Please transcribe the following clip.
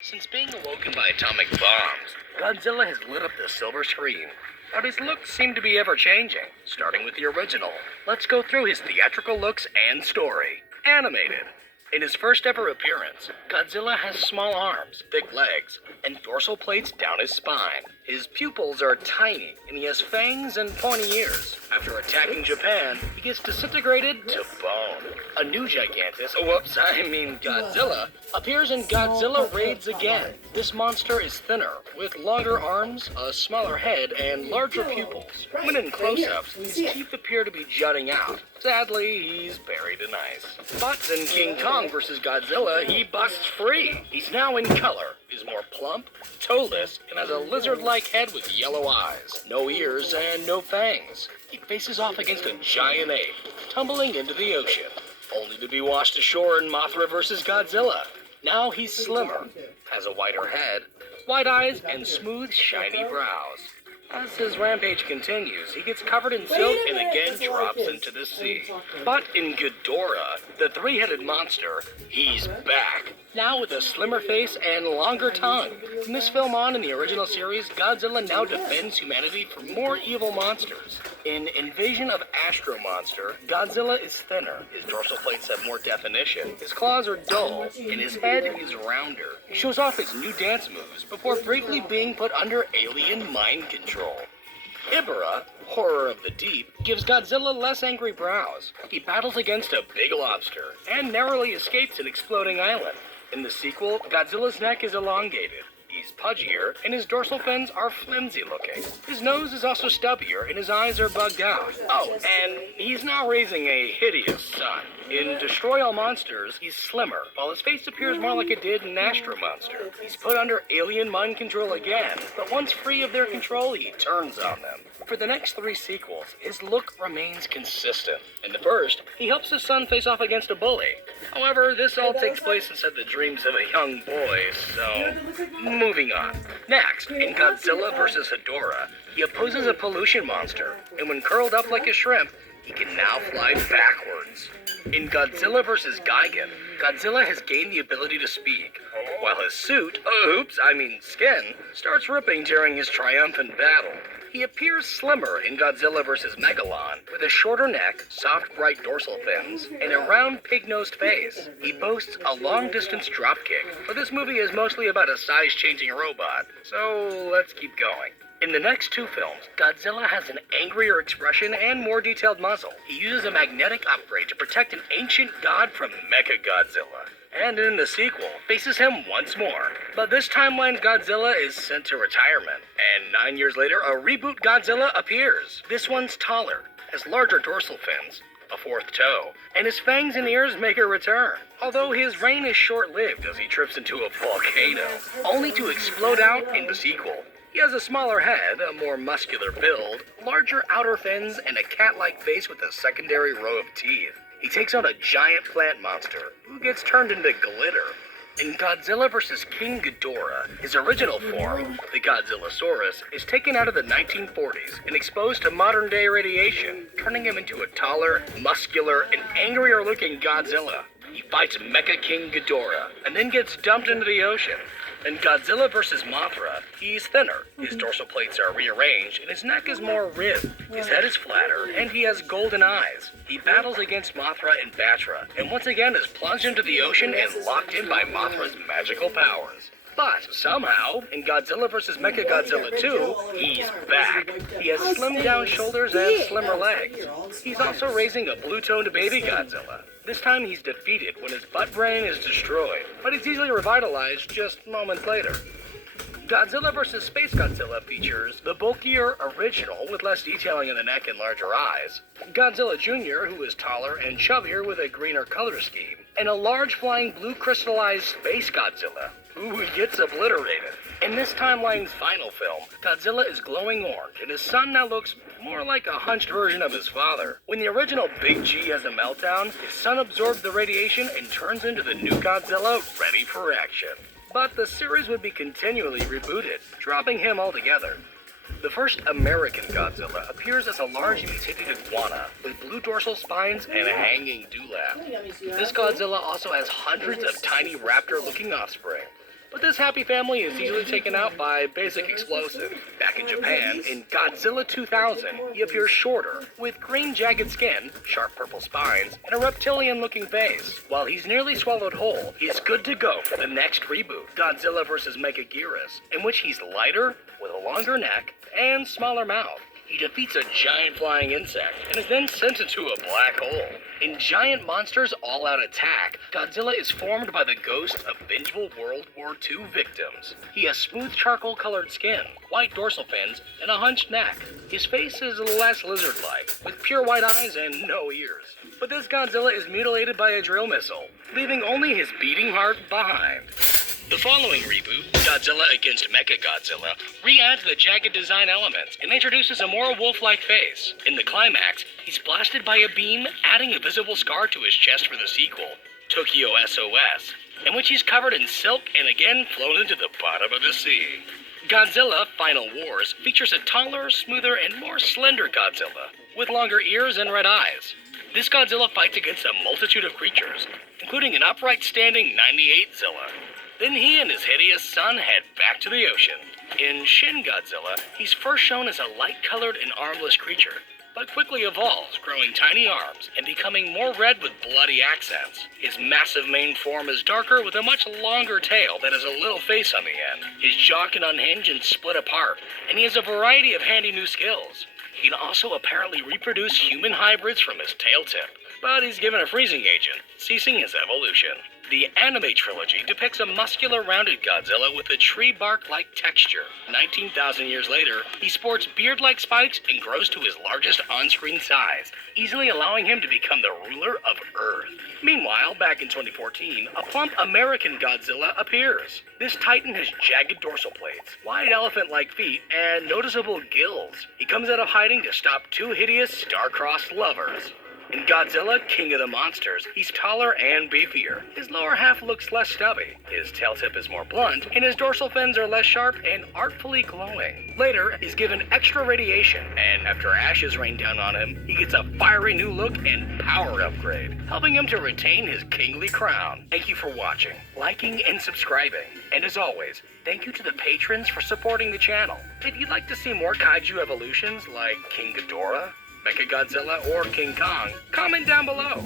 Since being awoken by atomic bombs, Godzilla has lit up the silver screen. But his looks seem to be ever-changing, starting with the original. Let's go through his theatrical looks and story. Animated. In his first ever appearance, Godzilla has small arms, thick legs, and dorsal plates down his spine. His pupils are tiny, and he has fangs and pointy ears. After attacking Japan, he gets disintegrated to bone. A new Godzilla, appears in Godzilla Raids Again. This monster is thinner, with longer arms, a smaller head, and larger pupils. When in close-ups, his teeth appear to be jutting out. Sadly, he's buried in ice. But in King Kong vs. Godzilla, he busts free. He's now in color, is more plump, toeless, and has a lizard-like head with yellow eyes, no ears, and no fangs. He faces off against a giant ape, tumbling into the ocean, only to be washed ashore in Mothra vs. Godzilla. Now he's slimmer, has a wider head, wide eyes, and smooth, shiny brows. As his rampage continues, he gets covered in silt and again drops into the sea. But in Ghidorah, the three-headed monster, he's back. Now with a slimmer face and longer tongue. From this film on in the original series, Godzilla now defends humanity from more evil monsters. In Invasion of Astro Monster, Godzilla is thinner. His dorsal plates have more definition. His claws are dull, and his head is rounder. He shows off his new dance moves before briefly being put under alien mind control. Ibara, Horror of the Deep, gives Godzilla less angry brows. He battles against a big lobster, and narrowly escapes an exploding island. In the sequel, Godzilla's neck is elongated. He's pudgier, and his dorsal fins are flimsy looking. His nose is also stubbier, and his eyes are bugged out. Oh, and he's now raising a hideous son. In Destroy All Monsters, he's slimmer, while his face appears more like it did in Astro Monster. He's put under alien mind control again, but once free of their control, he turns on them. For the next three sequels, his look remains consistent. In the first, he helps his son face off against a bully. However, this all takes place inside the dreams of a young boy, so moving on. Next, in Godzilla vs. Hedorah, he opposes a pollution monster, and when curled up like a shrimp, he can now fly backwards. In Godzilla vs. Gigan, Godzilla has gained the ability to speak, while his suit, skin, starts ripping during his triumphant battle. He appears slimmer in Godzilla vs. Megalon, with a shorter neck, soft bright dorsal fins, and a round pig-nosed face. He boasts a long-distance dropkick, but this movie is mostly about a size-changing robot, so let's keep going. In the next two films, Godzilla has an angrier expression and more detailed muzzle. He uses a magnetic upgrade to protect an ancient god from Mechagodzilla. And in the sequel, faces him once more. But this timeline's Godzilla is sent to retirement, and 9 years later, a reboot Godzilla appears. This one's taller, has larger dorsal fins, a fourth toe, and his fangs and ears make a return. Although his reign is short-lived as he trips into a volcano, only to explode out in the sequel. He has a smaller head, a more muscular build, larger outer fins, and a cat-like face with a secondary row of teeth. He takes on a giant plant monster, who gets turned into glitter. In Godzilla vs. King Ghidorah, his original form, the Godzillasaurus, is taken out of the 1940s and exposed to modern-day radiation, turning him into a taller, muscular, and angrier-looking Godzilla. He fights Mecha King Ghidorah, and then gets dumped into the ocean. In Godzilla vs. Mothra, he's thinner, his dorsal plates are rearranged, and his neck is more ribbed. His head is flatter, and he has golden eyes. He battles against Mothra and Batra, and once again is plunged into the ocean and locked in by Mothra's magical powers. But somehow, in Godzilla vs. Mechagodzilla 2, he's back. He has slimmed down shoulders and slimmer legs. He's also raising a blue-toned baby Godzilla. This time he's defeated when his butt brain is destroyed, but he's easily revitalized just moments later. Godzilla vs. Space Godzilla features the bulkier original with less detailing in the neck and larger eyes, Godzilla Jr., who is taller and chubbier with a greener color scheme, and a large flying blue crystallized Space Godzilla, who gets obliterated. In this timeline's final film, Godzilla is glowing orange, and his son now looks more like a hunched version of his father. When the original Big G has a meltdown, his son absorbs the radiation and turns into the new Godzilla ready for action. But the series would be continually rebooted, dropping him altogether. The first American Godzilla appears as a large mutated iguana with blue dorsal spines and a hanging dewlap. This Godzilla also has hundreds of tiny raptor-looking offspring. But this happy family is easily taken out by basic explosives. Back in Japan, in Godzilla 2000, he appears shorter, with green jagged skin, sharp purple spines, and a reptilian-looking face. While he's nearly swallowed whole, he's good to go for the next reboot, Godzilla vs. Mechagodzilla, in which he's lighter, with a longer neck, and smaller mouth. He defeats a giant flying insect and is then sent into a black hole. In Giant Monsters All-Out Attack, Godzilla is formed by the ghosts of vengeful World War II victims. He has smooth charcoal-colored skin, white dorsal fins, and a hunched neck. His face is less lizard-like, with pure white eyes and no ears. But this Godzilla is mutilated by a drill missile, leaving only his beating heart behind. The following reboot, Godzilla against Mechagodzilla, re-adds the jagged design elements and introduces a more wolf-like face. In the climax, he's blasted by a beam, adding a visible scar to his chest for the sequel, Tokyo SOS, in which he's covered in silk and again flown into the bottom of the sea. Godzilla Final Wars features a taller, smoother, and more slender Godzilla, with longer ears and red eyes. This Godzilla fights against a multitude of creatures, including an upright standing 98-zilla. Then he and his hideous son head back to the ocean. In Shin Godzilla, he's first shown as a light-colored and armless creature, but quickly evolves, growing tiny arms and becoming more red with bloody accents. His massive main form is darker with a much longer tail that has a little face on the end. His jaw can unhinge and split apart, and he has a variety of handy new skills. He can also apparently reproduce human hybrids from his tail tip, but he's given a freezing agent, ceasing his evolution. The anime trilogy depicts a muscular, rounded Godzilla with a tree bark-like texture. 19,000 years later, he sports beard-like spikes and grows to his largest on-screen size, easily allowing him to become the ruler of Earth. Meanwhile, back in 2014, a plump American Godzilla appears. This titan has jagged dorsal plates, wide elephant-like feet, and noticeable gills. He comes out of hiding to stop two hideous star-crossed lovers. In Godzilla, King of the Monsters, he's taller and beefier. His lower half looks less stubby, his tail tip is more blunt, and his dorsal fins are less sharp and artfully glowing. Later, he's given extra radiation, and after ashes rain down on him, he gets a fiery new look and power upgrade, helping him to retain his kingly crown. Thank you for watching, liking, and subscribing. And as always, thank you to the patrons for supporting the channel. If you'd like to see more kaiju evolutions like King Ghidorah, Mechagodzilla, or King Kong, comment down below.